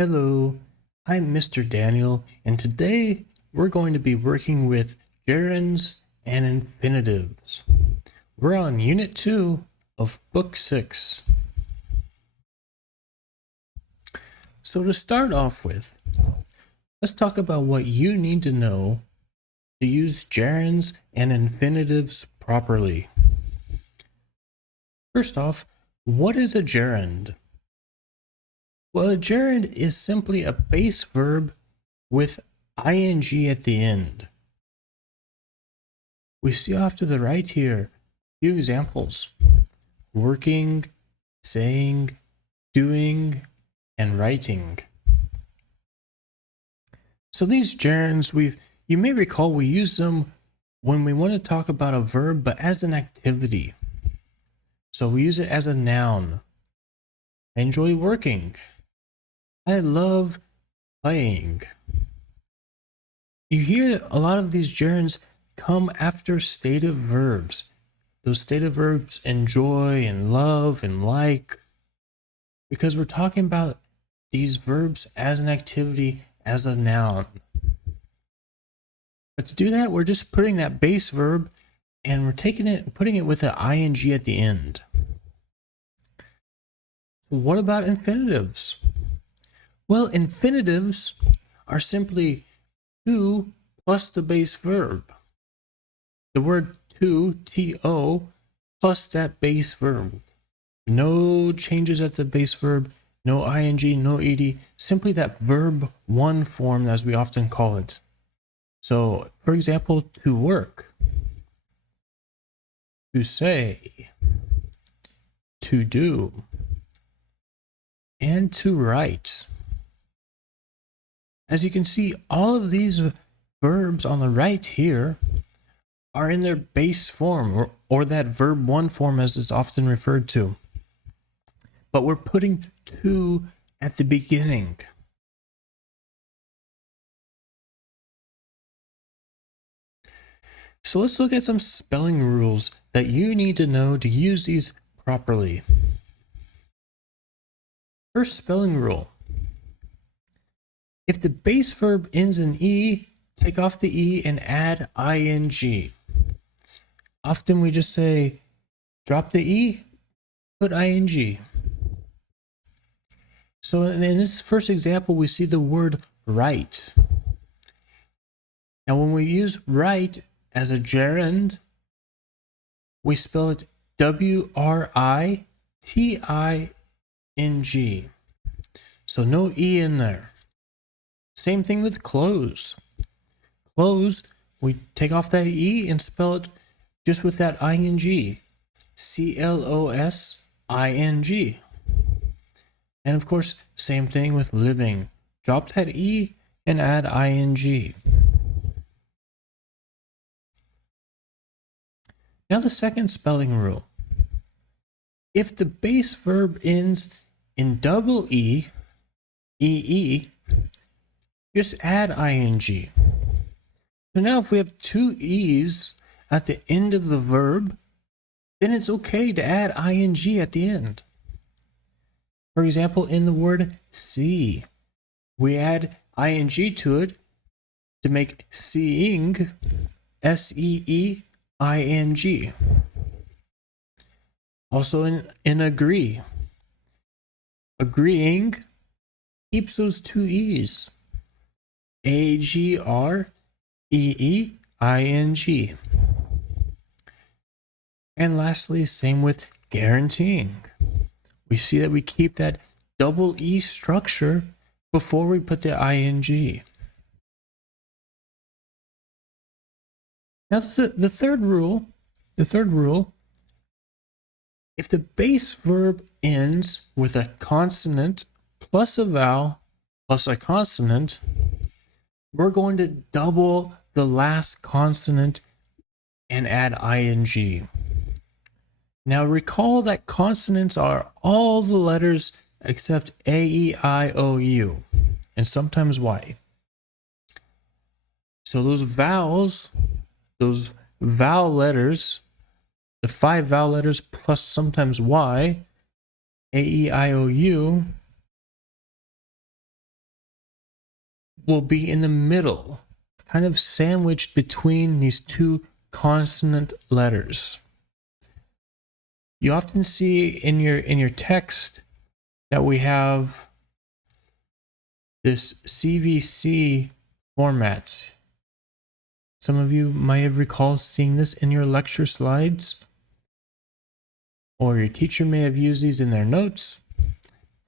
Hello, I'm Mr. Daniel, and today we're going to be working with gerunds and infinitives. We're on Unit 2 of Book 6. So to start off with, let's talk about what you need to know to use gerunds and infinitives properly. First off, what is a gerund? Well, a gerund is simply a base verb with ing at the end. We see off to the right here a few examples: working, saying, doing, and writing. So these gerunds, you may recall we use them when we want to talk about a verb, but as an activity. So we use it as a noun. I enjoy working. I love playing. You hear a lot of these gerunds come after stative verbs. Those stative verbs enjoy and love and like, because we're talking about these verbs as an activity, as a noun. But to do that, we're just putting that base verb and we're taking it and putting it with an ing at the end. So what about infinitives? Well, infinitives are simply to plus the base verb. The word to, to, plus that base verb. No changes at the base verb, no ing, no ed, simply that verb one form as we often call it. So, for example, to work, to say, to do, and to write. As you can see, all of these verbs on the right here are in their base form, or that verb one form as it's often referred to. But we're putting to at the beginning. So let's look at some spelling rules that you need to know to use these properly. First spelling rule. If the base verb ends in E, take off the E and add ing. Often we just say, drop the E, put ing. So in this first example, we see the word write. Now when we use write as a gerund, we spell it W-R-I-T-I-N-G. So no E in there. Same thing with close. Close, we take off that E and spell it just with that ing. C-L-O-S-I-N-G. And of course, same thing with living. Drop that E and add ing. Now the second spelling rule. If the base verb ends in double E, E-E, just add ing. So now if we have two E's at the end of the verb, then it's okay to add ing at the end. For example, in the word see, we add ing to it to make seeing, S-E-E-I-N-G. Also in agree. Agreeing keeps those two E's. A-G-R-E-E-I-N-G. And lastly, same with guaranteeing. We see that we keep that double E structure before we put the ing. Now the third rule, if the base verb ends with a consonant plus a vowel plus a consonant, we're going to double the last consonant and add ing. Now recall that consonants are all the letters except A, E, I, O, U, and sometimes Y. So those vowels, those vowel letters, the 5 vowel letters plus sometimes Y, A, E, I, O, U, will be in the middle, kind of sandwiched between these two consonant letters. You often see in your text that we have this CVC format. Some of you might have recalled seeing this in your lecture slides, or your teacher may have used these in their notes.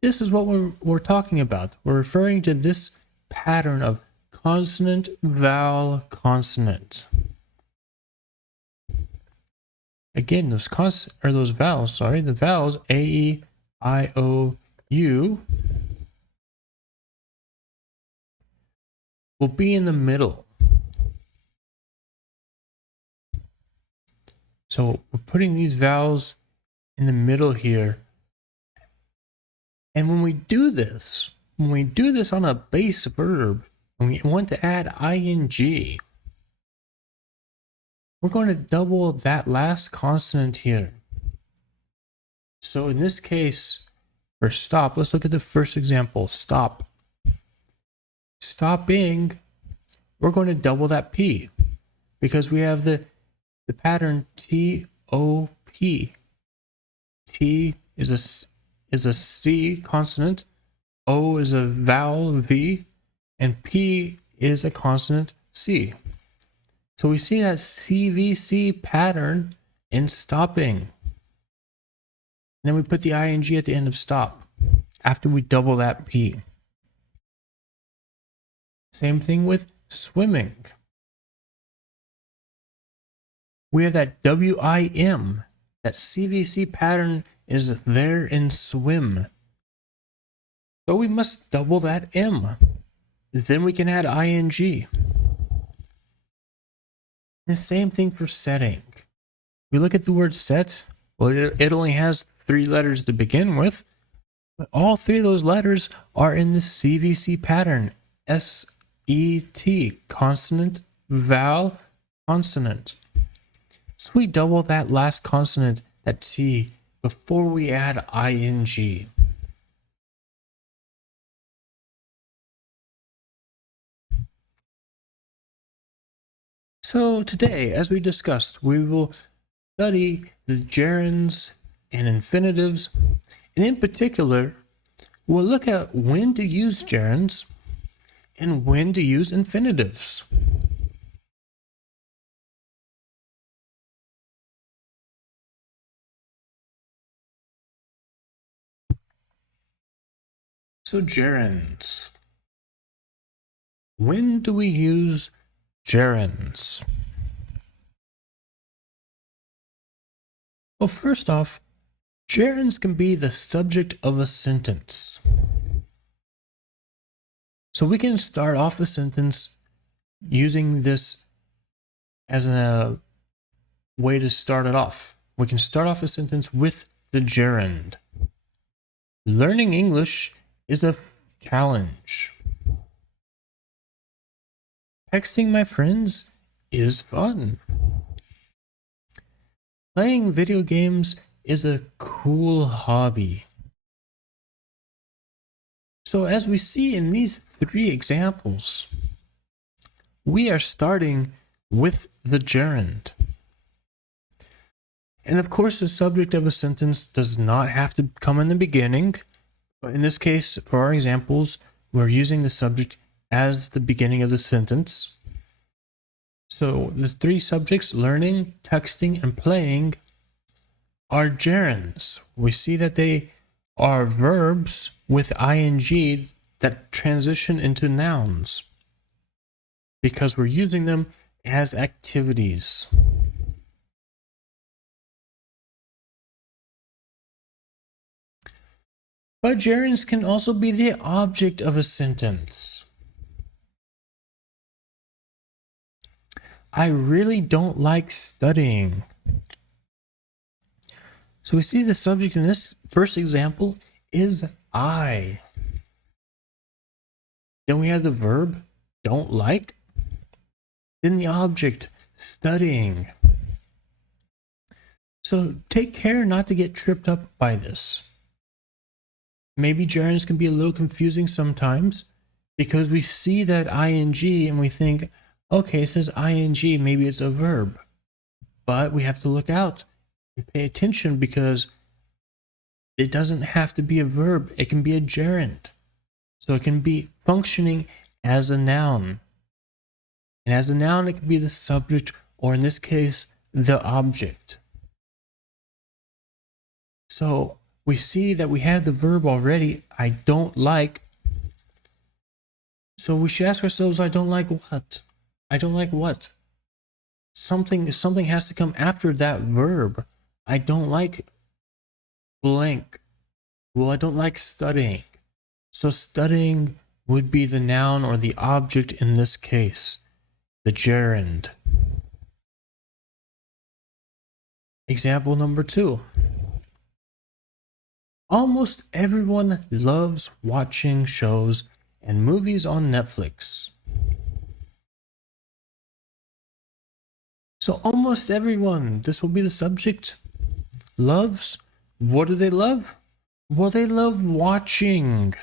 This is what we're talking about. We're referring to this pattern of consonant, vowel, consonant. Again, those vowels, the vowels A, E, I, O, U will be in the middle. So we're putting these vowels in the middle here. And when we do this on a base verb, and we want to add ing, we're going to double that last consonant here. So in this case, for stop, let's look at the first example, stop. Stopping, we're going to double that P because we have the pattern T-O-P. T is a C consonant, O is a vowel V, and P is a consonant C. So we see that CVC pattern in stopping. And then we put the ing at the end of stop after we double that P. Same thing with swimming. We have that WIM. That CVC pattern is there in swim. So we must double that M. Then we can add ing. The same thing for setting. We look at the word set. Well, it only has 3 letters to begin with, but all 3 of those letters are in the CVC pattern. S-E-T, consonant, vowel, consonant. So we double that last consonant, that T, before we add ing. So today, as we discussed, we will study the gerunds and infinitives, and in particular, we'll look at when to use gerunds and when to use infinitives. So gerunds. When do we use gerunds? Well, first off, gerunds can be the subject of a sentence. So we can start off a sentence using this as a way to start it off. We can start off a sentence with the gerund. Learning English is a challenge. Texting my friends is fun. Playing video games is a cool hobby. So as we see in these 3 examples, we are starting with the gerund. And of course, the subject of a sentence does not have to come in the beginning. But in this case, for our examples, we're using the subject as the beginning of the sentence. So the 3 subjects, learning, texting, and playing, are gerunds. We see that they are verbs with ing that transition into nouns because we're using them as activities. But gerunds can also be the object of a sentence. I really don't like studying. So we see the subject in this first example is I. Then we have the verb, don't like. Then the object, studying. So take care not to get tripped up by this. Maybe gerunds can be a little confusing sometimes because we see that ing and we think, okay, it says ing, maybe it's a verb. But we have to look out and pay attention because it doesn't have to be a verb. It can be a gerund. So it can be functioning as a noun. And as a noun, it can be the subject, or in this case, the object. So we see that we have the verb already, I don't like. So we should ask ourselves, I don't like what? I don't like what? Something has to come after that verb. I don't like blank. Well, I don't like studying. So studying would be the noun or the object in this case, the gerund. Example number 2. Almost everyone loves watching shows and movies on Netflix. So almost everyone, this will be the subject, loves. What do they love? Well, they love watching.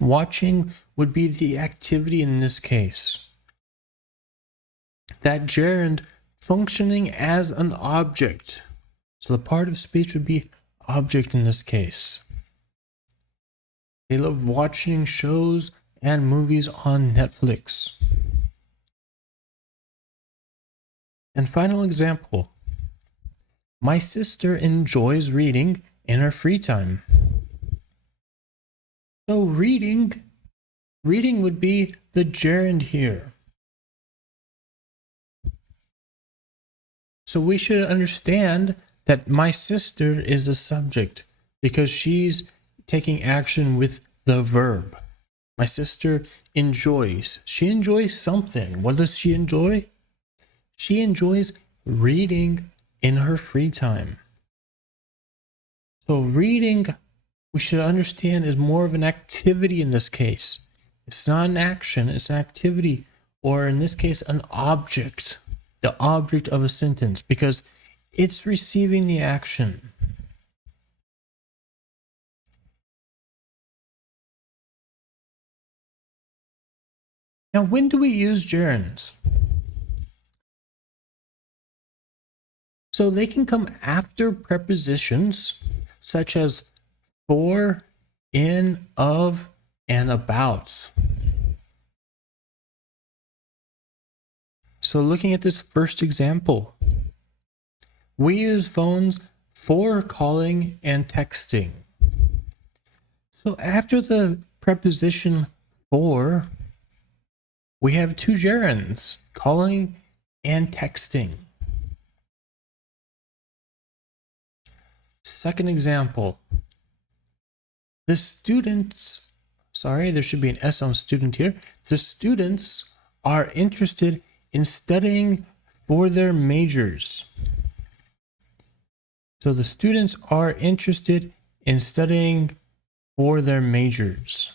Watching would be the activity in this case. That gerund functioning as an object. So the part of speech would be object in this case. They love watching shows and movies on Netflix. And final example. My sister enjoys reading in her free time. So reading would be the gerund here. So we should understand that my sister is the subject because she's taking action with the verb. My sister enjoys. She enjoys something. What does she enjoy? She enjoys reading in her free time. So reading, we should understand, is more of an activity in this case. It's not an action, it's an activity, or in this case, an object. The object of a sentence, because it's receiving the action. Now, when do we use gerunds? So they can come after prepositions such as for, in, of, and about. So looking at this first example, we use phones for calling and texting. So after the preposition for, we have two gerunds, calling and texting. Second example, the students, sorry, there should be an S on student here. The students are interested in studying for their majors. So the students are interested in studying for their majors.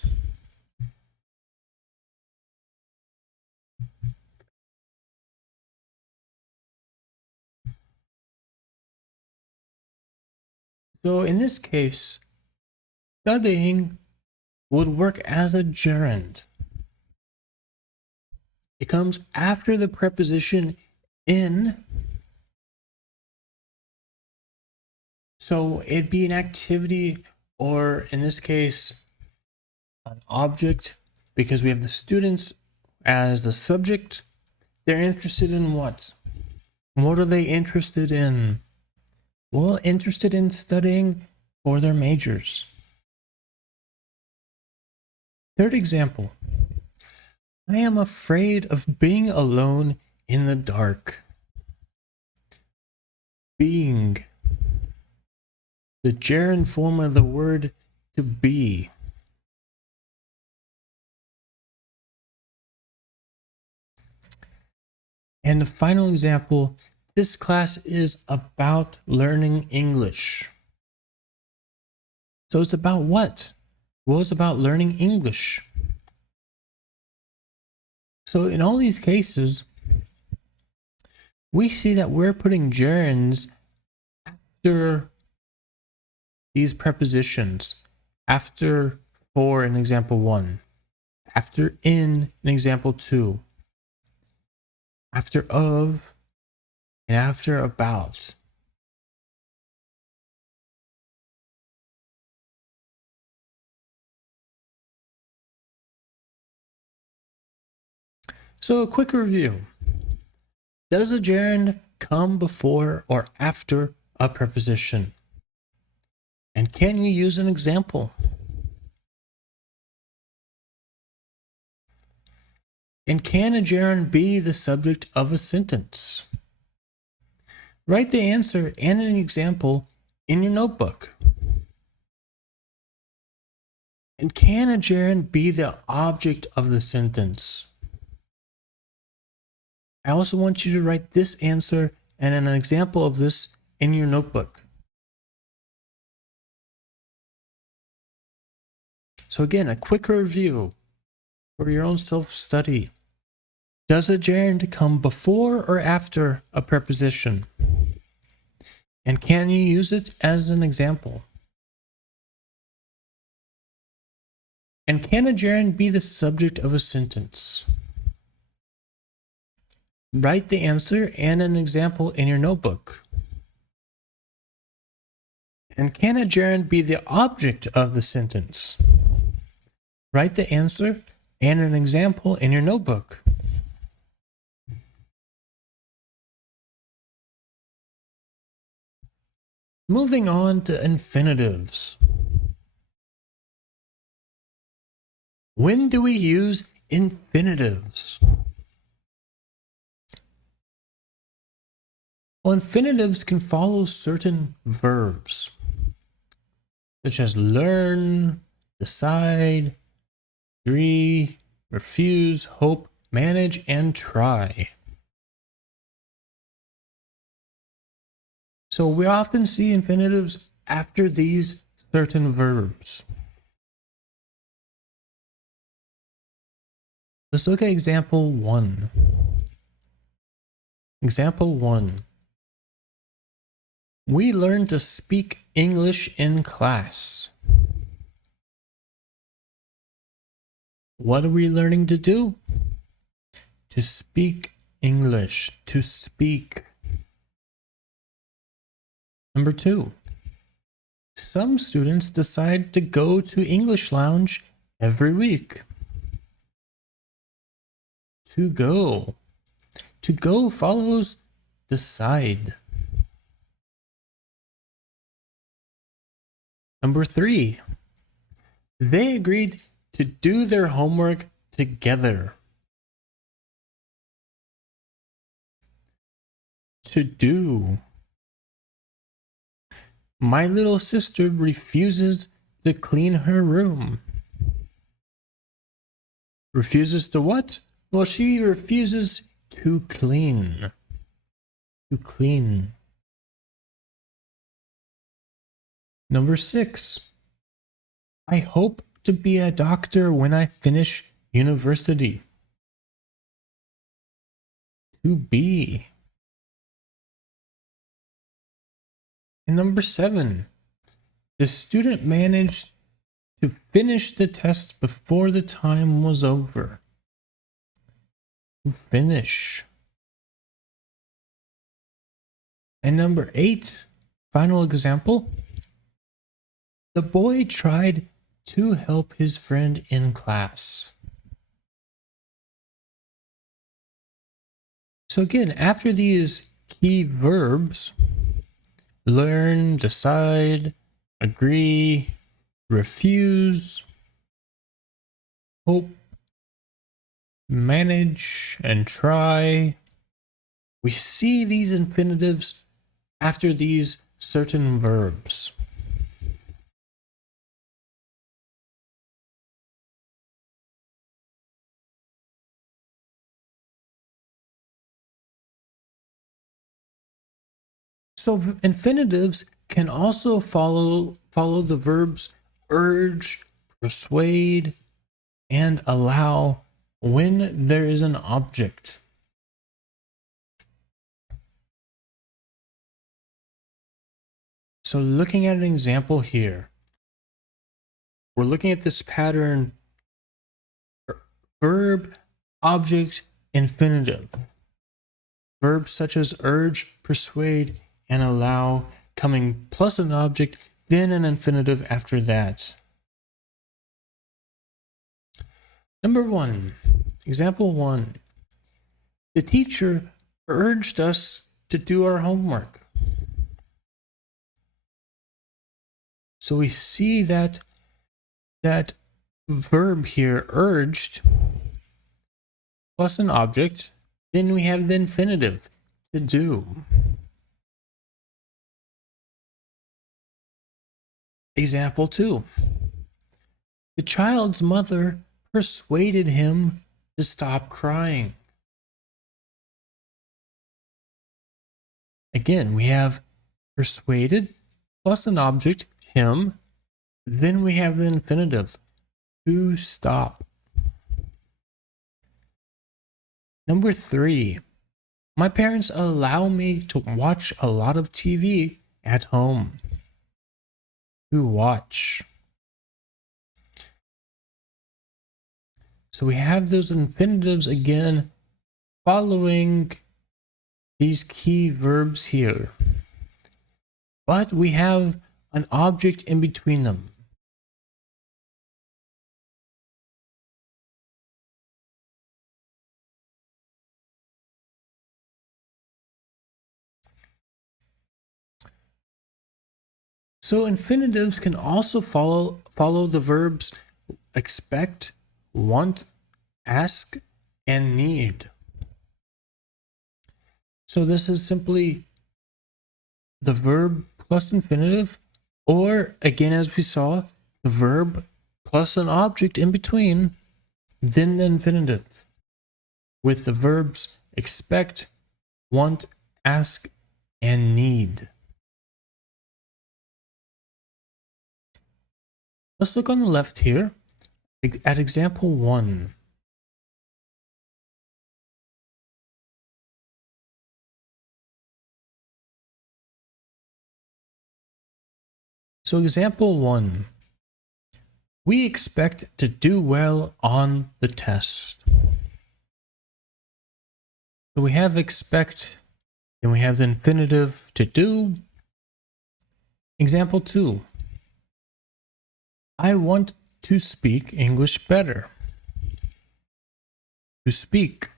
So in this case, studying would work as a gerund. It comes after the preposition in. So it'd be an activity, or in this case, an object, because we have the students as the subject. They're interested in what? What are they interested in? Well, interested in studying for their majors. Third example. I am afraid of being alone in the dark. Being. The gerund form of the word to be. And the final example, this class is about learning English. So it's about what? Well, it's about learning English. So in all these cases, we see that we're putting gerunds after these prepositions, after before in example 1, after in example 2, after of, and after about. So a quick review. Does a gerund come before or after a preposition? And can you use an example? And can a gerund be the subject of a sentence? Write the answer and an example in your notebook. And can a gerund be the object of the sentence? I also want you to write this answer and an example of this in your notebook. So again, a quick review for your own self-study. Does a gerund come before or after a preposition? And can you use it as an example? And can a gerund be the subject of a sentence? Write the answer and an example in your notebook. And can a gerund be the object of the sentence? Write the answer and an example in your notebook. Moving on to infinitives. When do we use infinitives? Well, infinitives can follow certain verbs, such as learn, decide, agree, refuse, hope, manage, and try. So we often see infinitives after these certain verbs. Let's look at example 1. Example 1. We learn to speak English in class. What are we learning to do? To speak English. To speak. Number 2. Some students decide to go to English Lounge every week. To go. To go follows decide. Number 3. They agreed to do their homework together. To do. My little sister refuses to clean her room. Refuses to what? Well, she refuses to clean. To clean. Number 6. I hope to be a doctor when I finish university. To be. And number 7. The student managed to finish the test before the time was over. To finish. And number 8, final example. The boy tried to help his friend in class. So again, after these key verbs, learn, decide, agree, refuse, hope, manage, and try, we see these infinitives after these certain verbs. So infinitives can also follow the verbs urge, persuade, and allow when there is an object. So looking at an example here, we're looking at this pattern: verb, object, infinitive. Verbs such as urge, persuade, and allow coming plus an object, then an infinitive after that. Number 1, example 1. The teacher urged us to do our homework. So we see that verb here, urged, plus an object, then we have the infinitive, to do. Example 2. The child's mother persuaded him to stop crying. Again, we have persuaded plus an object, him, then we have the infinitive, to stop. Number 3, my parents allow me to watch a lot of TV at home. To watch. So we have those infinitives again following these key verbs here. But we have an object in between them. So infinitives can also follow the verbs expect, want, ask, and need. So this is simply the verb plus infinitive, or again, as we saw, the verb plus an object in between, then the infinitive, with the verbs expect, want, ask, and need. Let's look on the left here at example 1. So example 1, we expect to do well on the test. So we have expect, then we have the infinitive, to do. Example 2, I want to speak English better. To speak.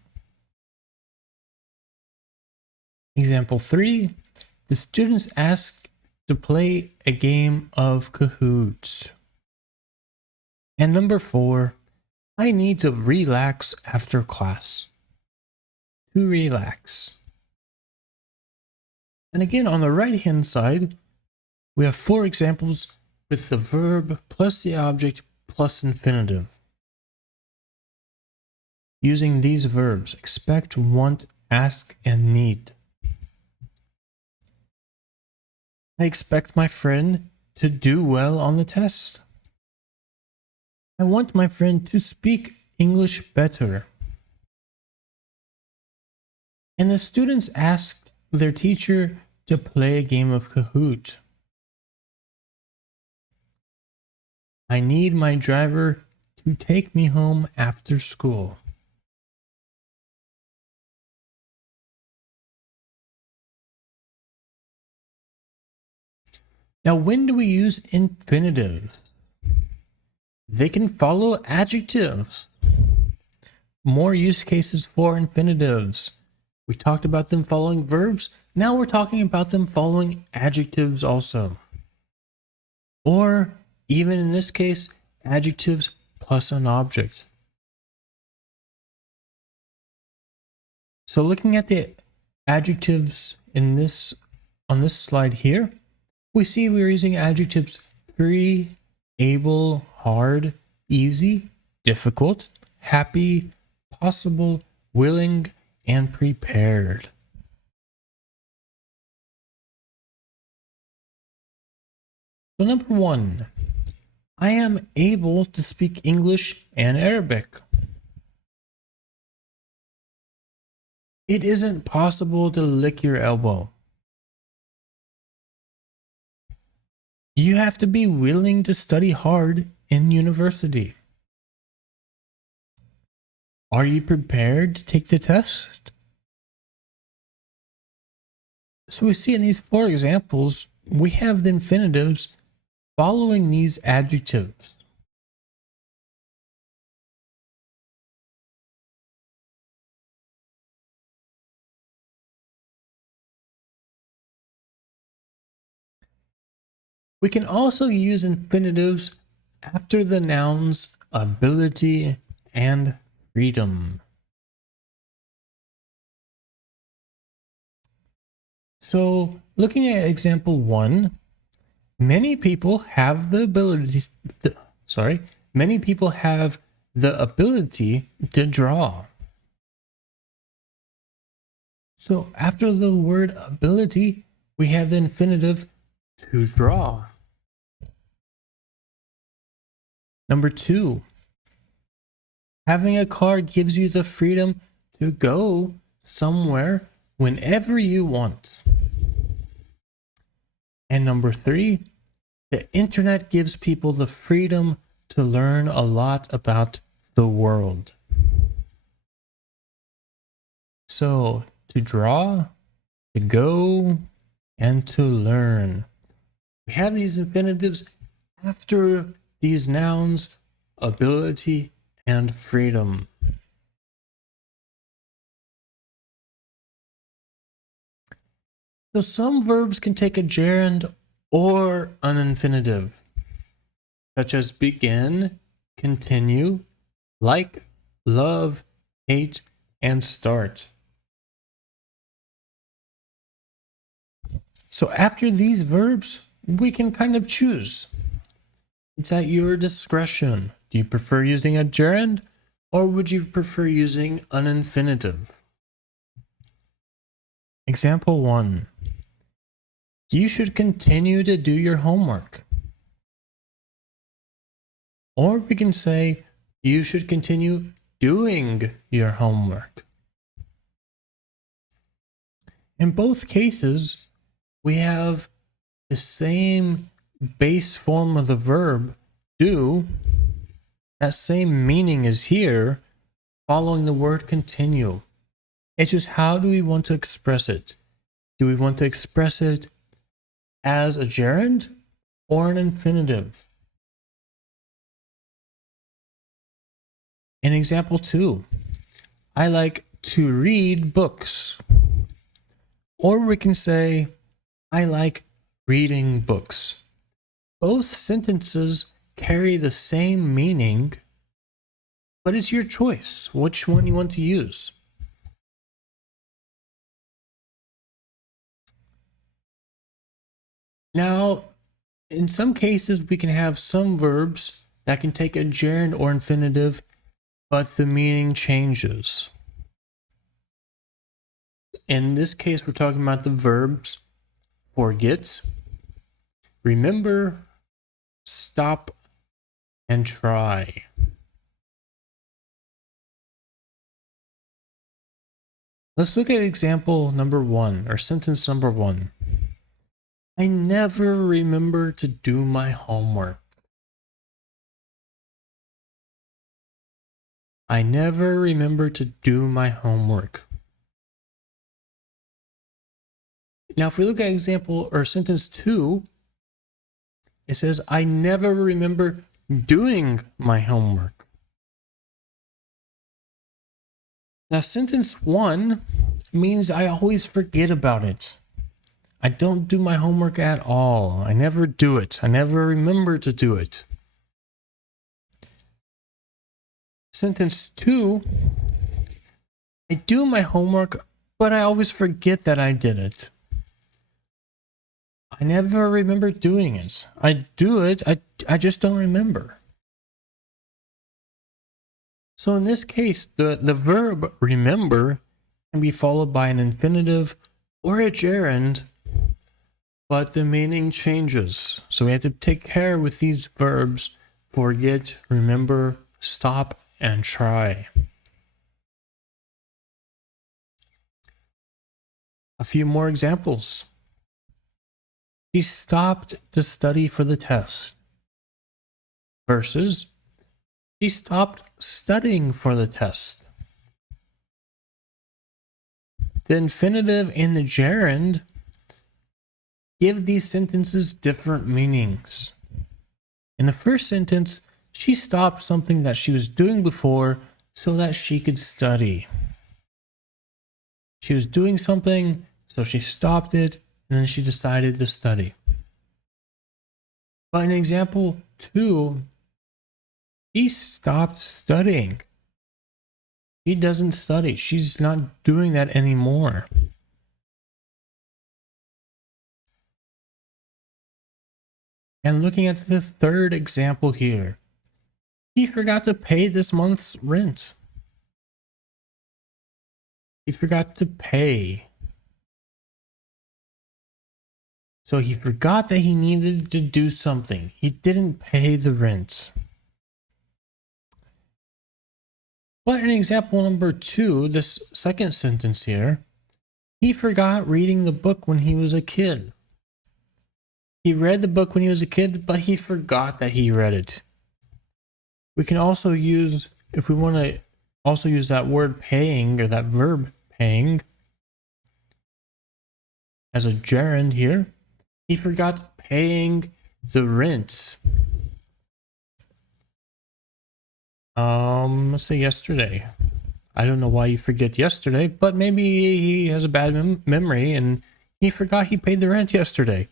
Example 3, the students ask to play a game of Kahoots. And number 4, I need to relax after class. To relax. And again, on the right hand side, we have 4 examples with the verb plus the object plus infinitive. Using these verbs, expect, want, ask, and need. I expect my friend to do well on the test. I want my friend to speak English better. And the students asked their teacher to play a game of Kahoot. I need my driver to take me home after school. Now, when do we use infinitives? They can follow adjectives. More use cases for infinitives. We talked about them following verbs. Now we're talking about them following adjectives also. Or, even in this case, adjectives plus an object. So looking at the adjectives on this slide here, we see we're using adjectives free, able, hard, easy, difficult, happy, possible, willing, and prepared. So number 1, I am able to speak English and Arabic. It isn't possible to lick your elbow. You have to be willing to study hard in university? Are you prepared to take the test? So we see in these 4 examples, we have the infinitives following these adjectives. We can also use infinitives after the nouns ability and freedom. So, looking at example 1, many people have the ability to draw. So, after the word ability, we have the infinitive to draw. Number 2, having a car gives you the freedom to go somewhere whenever you want. And number 3, the internet gives people the freedom to learn a lot about the world. So, to draw, to go, and to learn. We have these infinitives after these nouns, ability and freedom. So some verbs can take a gerund or an infinitive, such as begin, continue, like, love, hate, and start. So after these verbs, we can kind of choose. It's at your discretion. Do you prefer using a gerund, or would you prefer using an infinitive? Example 1. You should continue to do your homework. Or we can say, you should continue doing your homework. In both cases, we have the same base form of the verb, do. That same meaning is here, following the word continue. It's just how do we want to express it? Do we want to express it as a gerund or an infinitive? In example 2, I like to read books. Or we can say, I like reading books. Both sentences carry the same meaning, but it's your choice which one you want to use. Now, in some cases, we can have some verbs that can take a gerund or infinitive, but the meaning changes. In this case, we're talking about the verbs forget, remember, stop, and try. Let's look at example number 1, or sentence number 1. I never remember to do my homework. I never remember to do my homework. Now, if we look at example or sentence 2, it says, I never remember doing my homework. Now, sentence 1 means I always forget about it. I don't do my homework at all. I never do it. I never remember to do it. Sentence 2, I do my homework, but I always forget that I did it. I never remember doing it. I do it, I just don't remember. So in this case, the verb remember can be followed by an infinitive or a gerund, but the meaning changes. So we have to take care with these verbs: forget, remember, stop, and try. A few more examples. She stopped to study for the test. versus she stopped studying for the test. The infinitive and the gerund give these sentences different meanings. In the first sentence, she stopped something that she was doing before so that she could study. She was doing something, so she stopped it, and then she decided to study. But in example 2, she stopped studying. She doesn't study. She's not doing that anymore. And looking at the third example here, he forgot to pay this month's rent. He forgot to pay. So he forgot that he needed to do something. He didn't pay the rent. But in example number 2, this second sentence here, he forgot reading the book when he was a kid. He read the book when he was a kid, but he forgot that he read it. We can also use, if we want to also use that word paying or that verb paying as a gerund here. He forgot paying the rent. Let's say yesterday. I don't know why you forget yesterday, but maybe he has a bad memory and he forgot he paid the rent yesterday.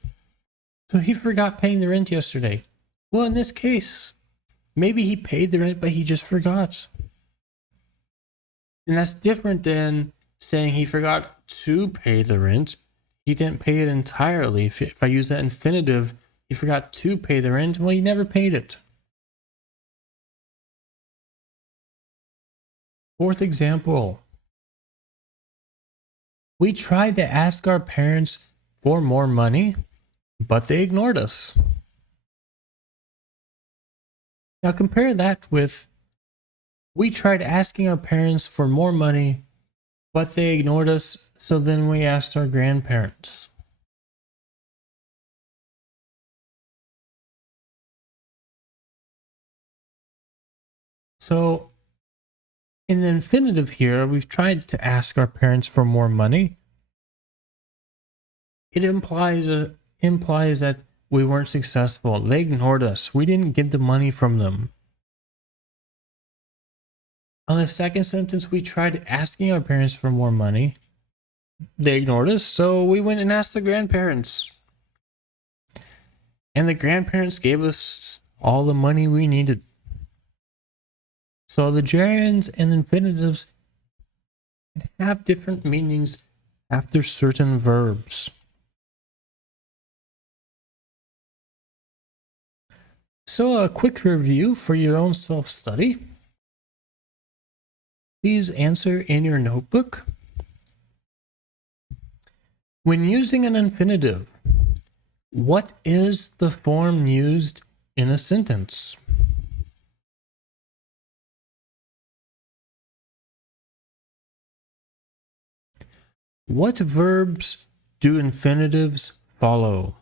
So he forgot paying the rent yesterday. Well, in this case, maybe he paid the rent, but he just forgot. And that's different than saying he forgot to pay the rent. He didn't pay it entirely. If I use that infinitive, he forgot to pay the rent, well, he never paid it. Fourth example. We tried to ask our parents for more money, but they ignored us. Now compare that with, we tried asking our parents for more money, but they ignored us, so then we asked our grandparents. So in the infinitive here, we've tried to ask our parents for more money. It implies that we weren't successful. They ignored us. We didn't get the money from them. On the second sentence, we tried asking our parents for more money. They ignored us, so we went and asked the grandparents. And the grandparents gave us all the money we needed. So the gerunds and infinitives have different meanings after certain verbs. So a quick review for your own self-study. Please answer in your notebook. When using an infinitive, what is the form used in a sentence? What verbs do infinitives follow?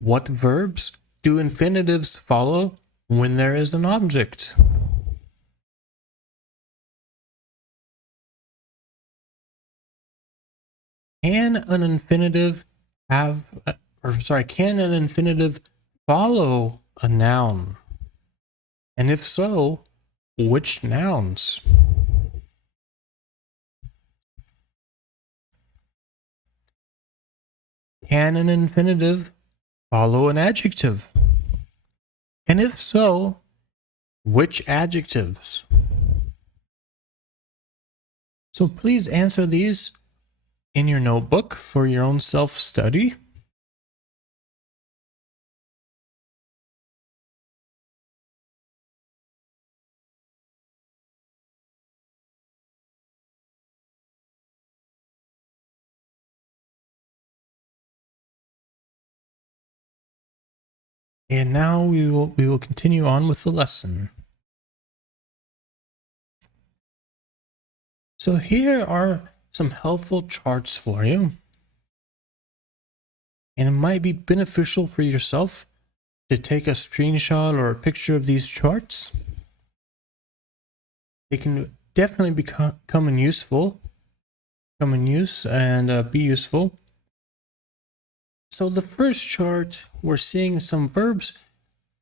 What verbs do infinitives follow when there is an object? Can an infinitive follow a noun? And if so, which nouns? Can an infinitive follow an adjective? And if so, which adjectives? So please answer these in your notebook for your own self-study. And now we will continue on with the lesson. So here are some helpful charts for you. And it might be beneficial for yourself to take a screenshot or a picture of these charts. They can definitely come in use and be useful. So the first chart, we're seeing some verbs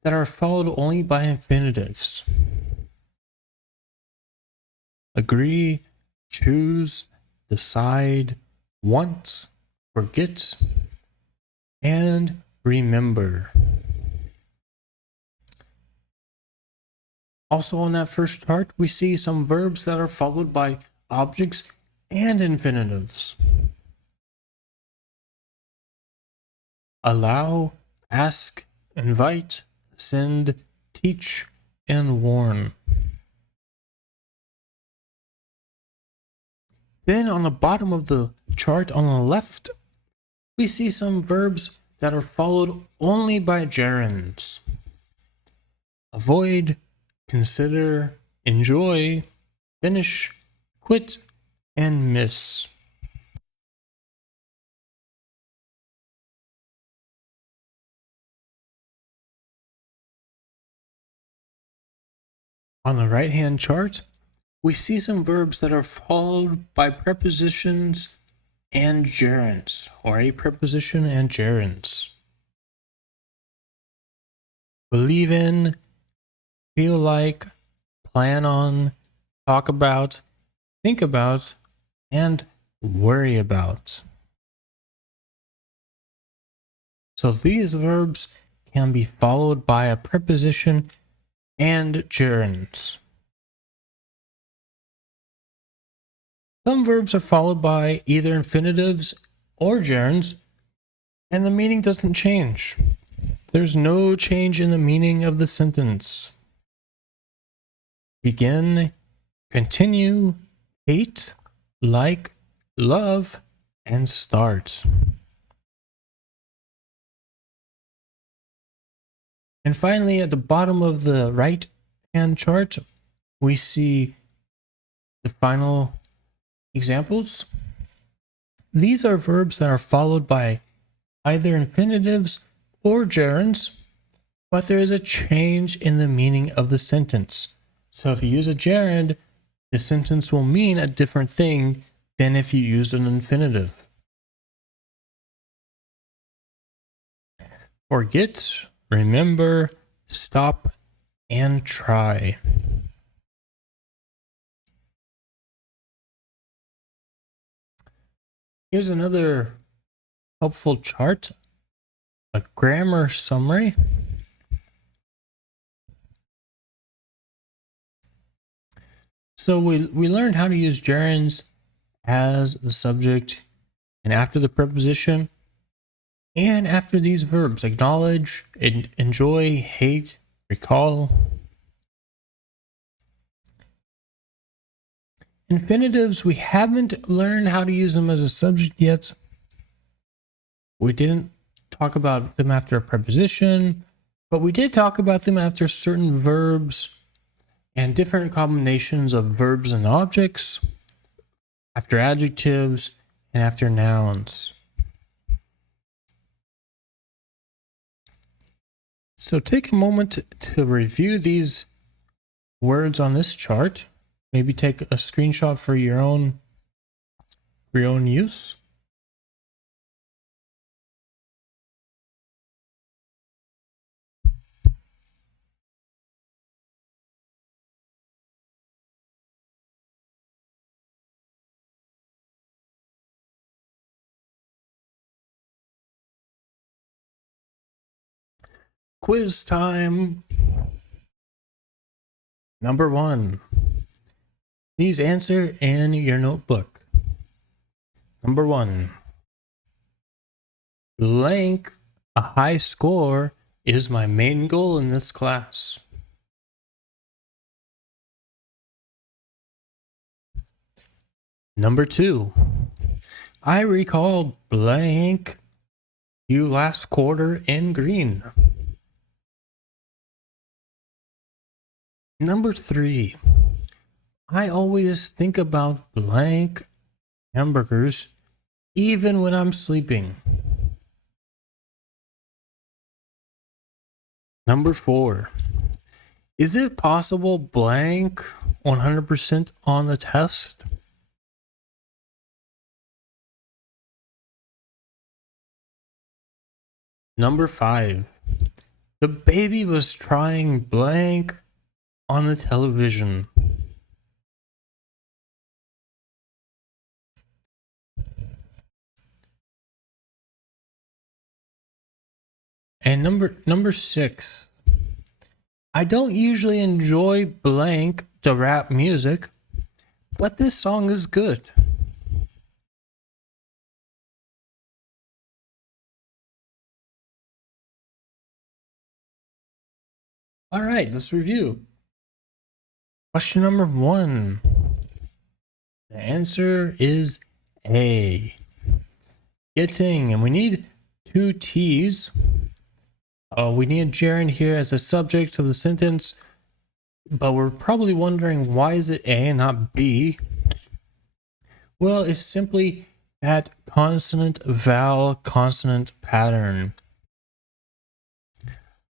that are followed only by infinitives. Agree, choose, decide, want, forget, and remember. Also on that first chart, we see some verbs that are followed by objects and infinitives. Allow, ask, invite, send, teach, and warn. Then on the bottom of the chart on the left, we see some verbs that are followed only by gerunds. Avoid, consider, enjoy, finish, quit, and miss. On the right-hand chart, we see some verbs that are followed by prepositions and gerunds, or a preposition and gerunds. Believe in, feel like, plan on, talk about, think about, and worry about. So these verbs can be followed by a preposition and gerunds. Some verbs are followed by either infinitives or gerunds, and the meaning doesn't change. There's no change in the meaning of the sentence. Begin, continue, hate, like, love, and start. And finally, at the bottom of the right-hand chart, we see the final examples. These are verbs that are followed by either infinitives or gerunds, but there is a change in the meaning of the sentence. So if you use a gerund, the sentence will mean a different thing than if you use an infinitive. Forget, remember, stop, and try. Here's another helpful chart, a grammar summary. So we learned how to use gerunds as the subject and after the preposition and after these verbs: acknowledge, enjoy, hate, recall. Infinitives, we haven't learned how to use them as a subject yet. We didn't talk about them after a preposition, but we did talk about them after certain verbs and different combinations of verbs and objects, after adjectives, and after nouns. So take a moment to review these words on this chart. Maybe take a screenshot for your own use. Quiz time. Number 1. Please answer in your notebook. Number 1. Blank, a high score is my main goal in this class. Number 2. I recall blank you last quarter in green. Number 3. I always think about blank hamburgers even when I'm sleeping. Number 4. Is it possible blank 100% on the test? Number 5. The baby was trying blank on the television. And number 6. I don't usually enjoy blank to rap music, but this song is good. All right, let's review. Question number 1. The answer is A. Getting, and we need 2 T's. We need a gerund here as a subject of the sentence, but we're probably wondering why is it A and not B? Well, it's simply that consonant vowel consonant pattern.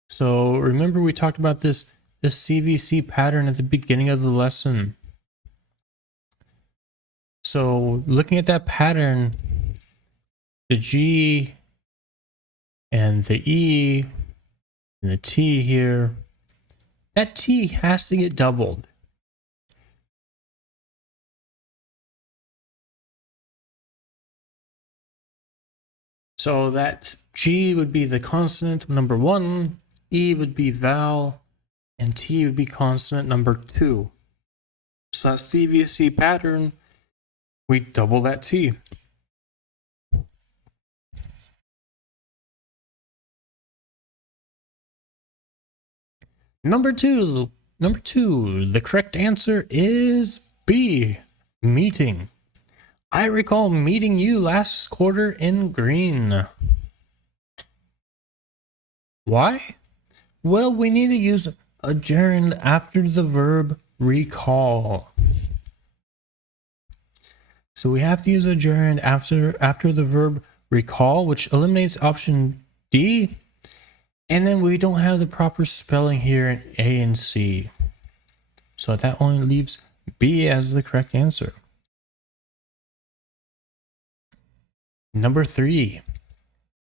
So remember we talked about this CVC pattern at the beginning of the lesson. So looking at that pattern, the G and the E and the T here, that T has to get doubled. So that G would be the consonant number 1, E would be vowel, and T would be consonant number 2. So that CVC pattern, we double that T. Number two, the correct answer is B, meeting. I recall meeting you last quarter in green. Why? Well, we need to use a gerund after the verb recall. So we have to use a gerund after the verb recall, which eliminates option D. And then we don't have the proper spelling here in A and C. So that only leaves B as the correct answer. Number 3.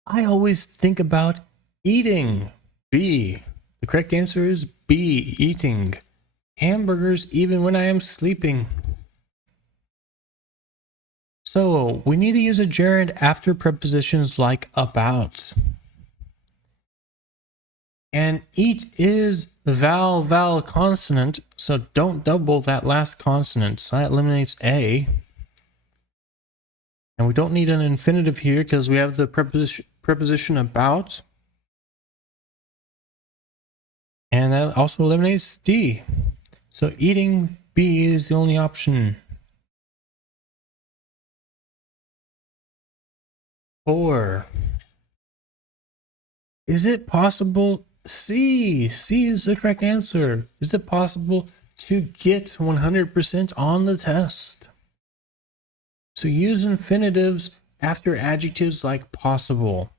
I always think about eating. B. The correct answer is B, eating. Hamburgers even when I am sleeping. So we need to use a gerund after prepositions like about. And eat is vowel consonant, so don't double that last consonant. So that eliminates A. And we don't need an infinitive here because we have the preposition about. And that also eliminates D. So eating B is the only option. 4. Is it possible? C is the correct answer. Is it possible to get 100% on the test? So use infinitives after adjectives like possible.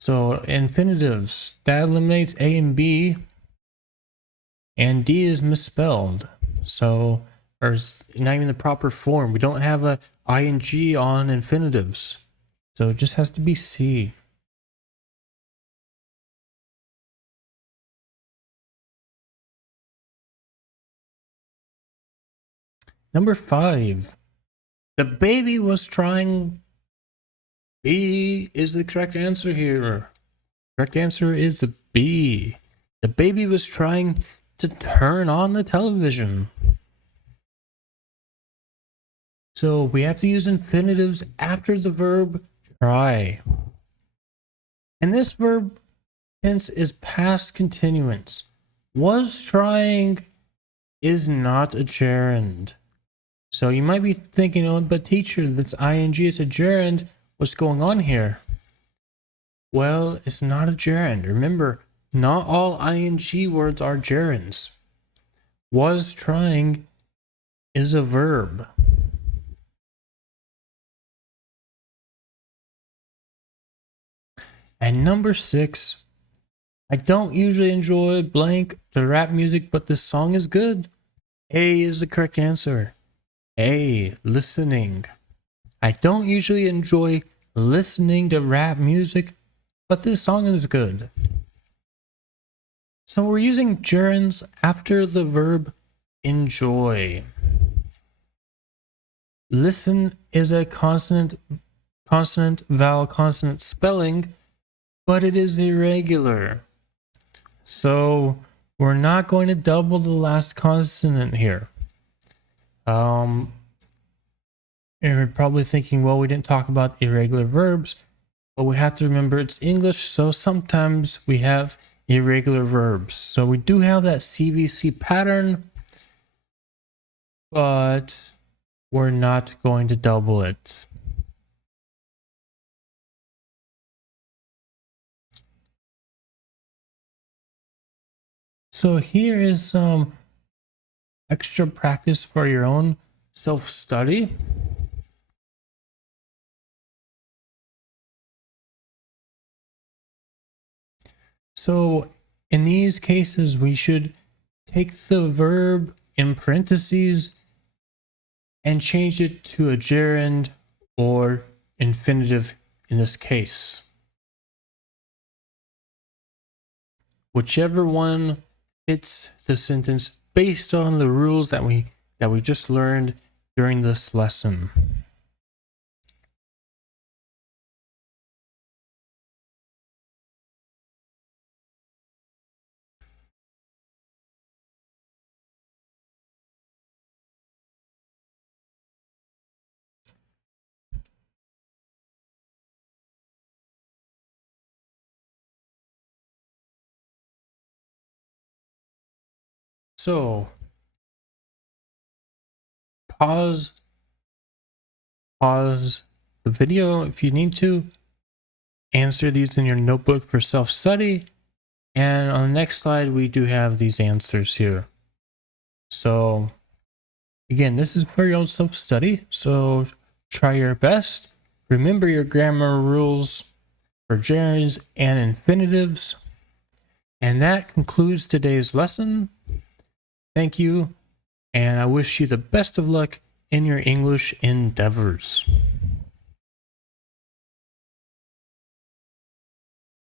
So infinitives, that eliminates A and B, and D is misspelled. So, or it's not even the proper form. We don't have a ing on infinitives. So it just has to be C. Number 5. The baby was trying. B is the correct answer here. Correct answer is the B. The baby was trying to turn on the television. So we have to use infinitives after the verb try. And this verb tense is past continuance. Was trying is not a gerund. So you might be thinking, oh, but teacher, that's ing is a gerund. What's going on here? Well, it's not a gerund. Remember, not all ing words are gerunds. Was trying is a verb. And number 6, I don't usually enjoy blank to rap music, but this song is good. A is the correct answer. A, listening. I don't usually enjoy listening to rap music, but this song is good. So we're using gerunds after the verb enjoy. Listen is a consonant, vowel, consonant spelling, but it is irregular. So we're not going to double the last consonant here. And you're probably thinking, well, we didn't talk about irregular verbs, but we have to remember it's English, so sometimes we have irregular verbs. So we do have that CVC pattern, but we're not going to double it. So here is some extra practice for your own self-study. So in these cases, we should take the verb in parentheses and change it to a gerund or infinitive in this case. Whichever one fits the sentence based on the rules that we just learned during this lesson. So pause the video if you need to. Answer these in your notebook for self-study. And on the next slide, we do have these answers here. So again, this is for your own self-study. So try your best. Remember your grammar rules for gerunds and infinitives. And that concludes today's lesson. Thank you, and I wish you the best of luck in your English endeavors.